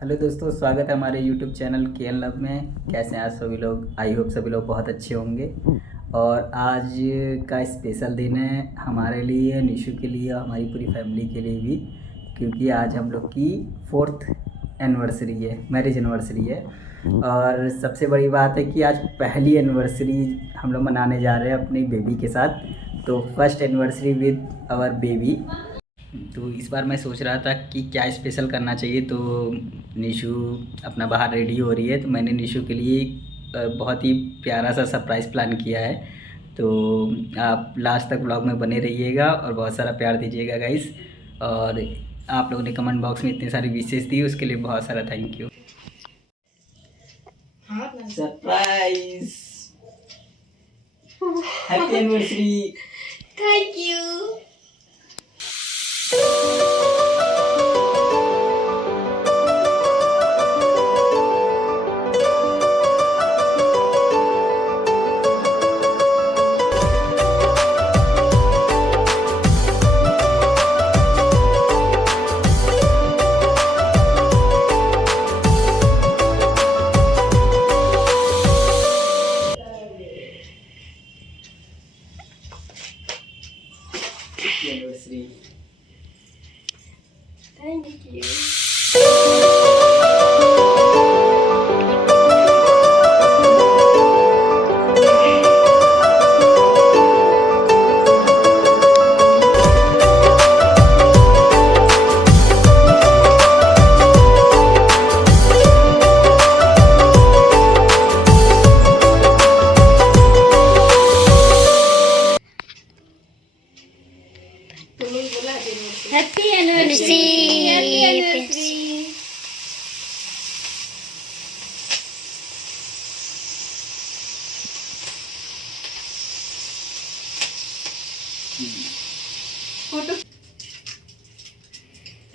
Hello दोस्तों, स्वागत है हमारे यूट्यूब चैनल के लव में। कैसे हैं आज सभी लोग? आई होप सभी लोग बहुत अच्छे होंगे। और आज का स्पेशल दिन है हमारे लिए, निशु के लिए, हमारी पूरी फैमिली के लिए भी, क्योंकि आज हम लोग की 4th एनिवर्सरी है, मैरिज एनिवर्सरी है। और सबसे बड़ी बात है कि आज पहली एनिवर्सरी हम लोग मनाने जा रहे हैं अपनी बेबी के साथ। तो first anniversary with our baby. तो इस बार मैं सोच रहा था कि क्या स्पेशल करना चाहिए। तो निशु अपना बाहर रेडी हो रही है, तो मैंने निशु के लिए बहुत ही प्यारा सा सरप्राइज़ प्लान किया है। तो आप लास्ट तक व्लॉग में बने रहिएगा और बहुत सारा प्यार दीजिएगा गाइस। और आप लोगों ने कमेंट बॉक्स में इतनी सारी विशेष दी, उसके लिए बहुत सारा thank you. Surprise, happy anniversary. Thank you. Anniversary. Thank you. Happy anniversary. Happy anniversary. Photo.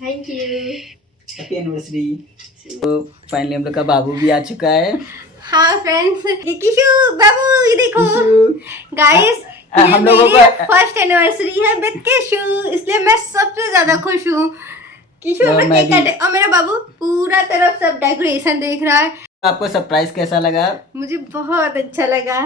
Thank you. Happy anniversary. तो फाइनली हम लोग का बाबू भी आ चुका है। हाँ फ्रेंड्स, किशु बाबू ये देखो गाइस, ये हम लोगों मेरी को फर्स्ट एनिवर्सरी है विद किशु, इसलिए मैं सबसे ज्यादा खुश हूँ। किशु हम लोग केक काटे और मेरा बाबू पूरा तरफ सब डेकोरेशन देख रहा है। आपको सरप्राइज कैसा लगा? मुझे बहुत अच्छा लगा।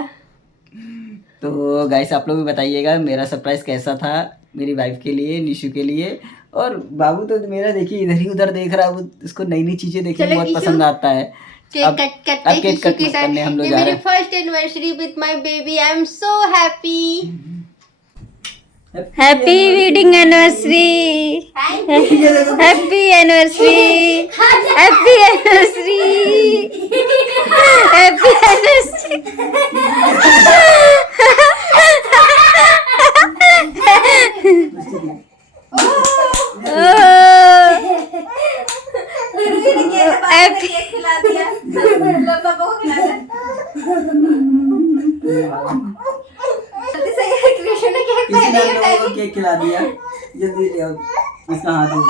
तो गाइस आप लोग भी बताइएगा मेरा सरप्राइज कैसा था, मेरी वाइफ के लिए, निशु के लिए। और बाबू तो मेरा देखिए इधर ही उधर देख रहा है, वो इसको नई नई चीजें देखने में बहुत पसंद आता है। केक अब कट करते केक किशु कट के साथ। करने हम लोग ये जा रहे मेरी हैं। First anniversary with my baby, I am so happy. Happy wedding anniversary. Happy anniversary. Happy anniversary. Happy anniversary. किसी ने हम लोगों को केक खिला दिया। जल्दी ले आओ इसका हाथ दो।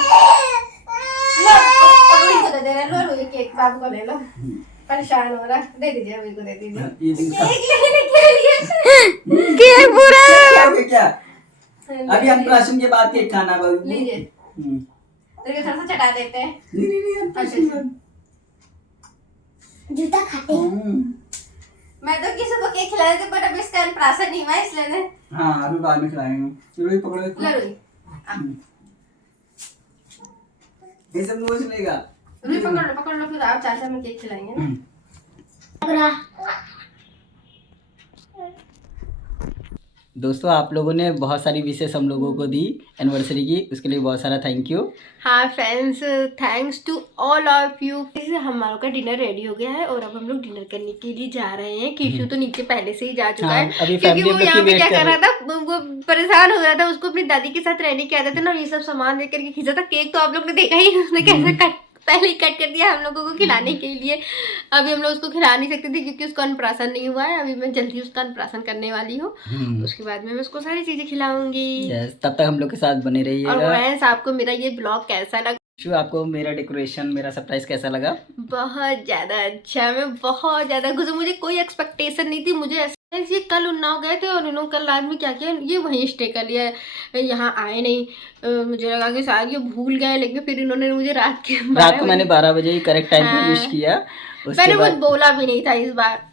केक बाबू को ले लो, परेशान हो रहा, दे दीजिए अभी को, दे दीजिए ये देखो। केक लेने के लिए। केक पूरा क्या अभी अन्नप्राशन के बाद केक खाना बाबू। लीजिए, तेरे को थोड़ा सा चटा देते हैं। नहीं जूता खाते हैं। मैं तो किसी को केक खिला देती, बट अभी इसका अन्नप्राशन नहीं हुआ इसलिए। हाँ अभी बाद में खिलाएंगे। रोई पकड़ो इसको। ले रोई, ये सब नोच लेगा। रोई पकड़ लो फिर आप चाचा में केक खिलाएंगे ना। दोस्तों आप लोगों ने बहुत सारी विशेष हम लोगों को दी एनिवर्सरी की, उसके लिए बहुत सारा थैंक यू। हाँ friends, thanks to all of you. हमारा का डिनर रेडी हो गया है और अब हम लोग डिनर करने के लिए जा रहे हैं। किशु तो नीचे पहले से ही जा चुका है, अभी क्योंकि वो यहाँ पे क्या कर रहा रहा था, वो परेशान हो रहा था। उसको अपनी दादी के साथ रहने की आदत है ना, ये सब सामान लेकर के खींचा था। केक तो आप लोग ने देखा ही, उसने कैसे कट पहले ही कट कर दिया हम लोगों को खिलाने के लिए। अभी हम लोग उसको खिला नहीं सकते थे क्योंकि उसका अन्नप्राशन नहीं हुआ है। अभी मैं जल्दी उसका अन्नप्राशन करने वाली हूँ, उसके बाद में मैं उसको सारी चीजें खिलाऊंगी। तब तक हम लोग के साथ बने रहिएगा। और फ्रेंड्स, आपको मेरा ये ब्लॉग कैसा लगा? आपको मेरा डेकोरेशन, मेरा सरप्राइज कैसा लगा? बहुत ज्यादा अच्छा, मैं बहुत ज्यादा खुश हूँ। मुझे कोई एक्सपेक्टेशन नहीं थी, मुझे ये कल उन्नाव गए थे और इन्होंने कल रात में क्या किया, ये वहीं स्टे कर लिया है, यहाँ आए नहीं। मुझे लगा कि शायद ये भूल गए, लेकिन फिर इन्होंने मुझे रात को मैंने 12 बजे ही करेक्ट टाइम पे विश किया। मैंने कुछ बोला भी नहीं था इस बार।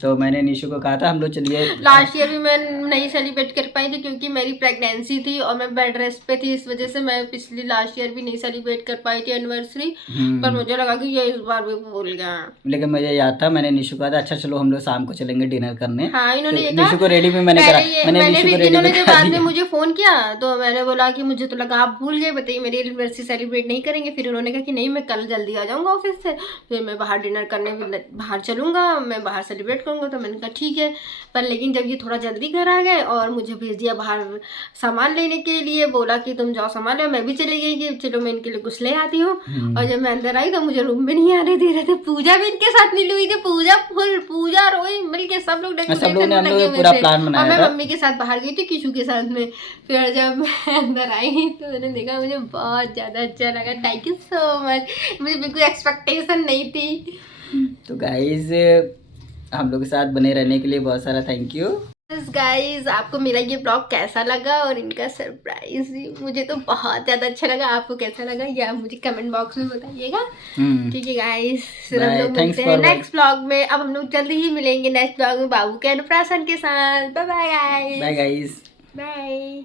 तो मैंने निशु को कहा था हम लोग चलिए। लास्ट ईयर भी मैं नहीं सेलिब्रेट कर पाई थी क्योंकि मेरी प्रेगनेंसी थी और मैं बेड रेस्ट पे थी, इस वजह से मैं पिछली लास्ट ईयर भी नहीं सेलिब्रेट कर पाई थी एनिवर्सरी। पर मुझे लगा कि ये इस बार भी भूल गया। लेकिन मुझे याद था, मैंने निशु को कहा था अच्छा चलो हम लोग शाम को चलेंगे डिनर करने। हाँ, इन्होंने तो निशु को रेडी भी मैंने करा। इन्होंने जब बाद में मुझे फोन किया तो मैंने बोला कि मुझे तो लगा आप भूल गए, बताइए मेरी एनिवर्सरी सेलिब्रेट नहीं करेंगे। फिर उन्होंने कहा कि नहीं मैं कल जल्दी आ जाऊंगा ऑफिस से, फिर मैं बाहर डिनर करने बाहर चलूंगा, मैं बाहर सेलिब्रेट करूंगा। तो मैंने कहा ठीक है। पर लेकिन जब ये थोड़ा जल्दी घर आ गए और मुझे भेज दिया बाहर सामान लेने के लिए, बोला कि तुम जाओ सामान ले, मैं भी चली गई कि चलो मैं इनके लिए कुछ ले आती हूँ। और जब मैं अंदर आई तो मुझे रूम में नहीं आने दे रहे थे। पूजा भी इनके साथ मिली हुई थी, पूजा रोई मिल के सब लोग पूरा प्लान बनाया था। मैं मम्मी के साथ बाहर गई थी किशु के साथ में। फिर जब मैं अंदर आई तो मैंने देखा, मुझे बहुत ज़्यादा अच्छा लगा। थैंक यू सो मच, मुझे बिल्कुल एक्सपेक्टेशन नहीं थी। तो गाइज हम लोग के साथ बने रहने के लिए बहुत सारा थैंक यू। गाइज आपको मेरा ये ब्लॉग कैसा लगा और इनका सरप्राइज मुझे तो बहुत ज़्यादा अच्छा लगा। आपको कैसा लगा या मुझे कमेंट बॉक्स में बताइएगा। ठीक है गाइज, फिर हम लोग मिलते हैं नेक्स्ट ब्लॉग में। अब हम लोग जल्दी ही मिलेंगे नेक्स्ट ब्लॉग में बाबू के अन्नप्राशन के साथ। Bye bye guys. Bye guys. Bye.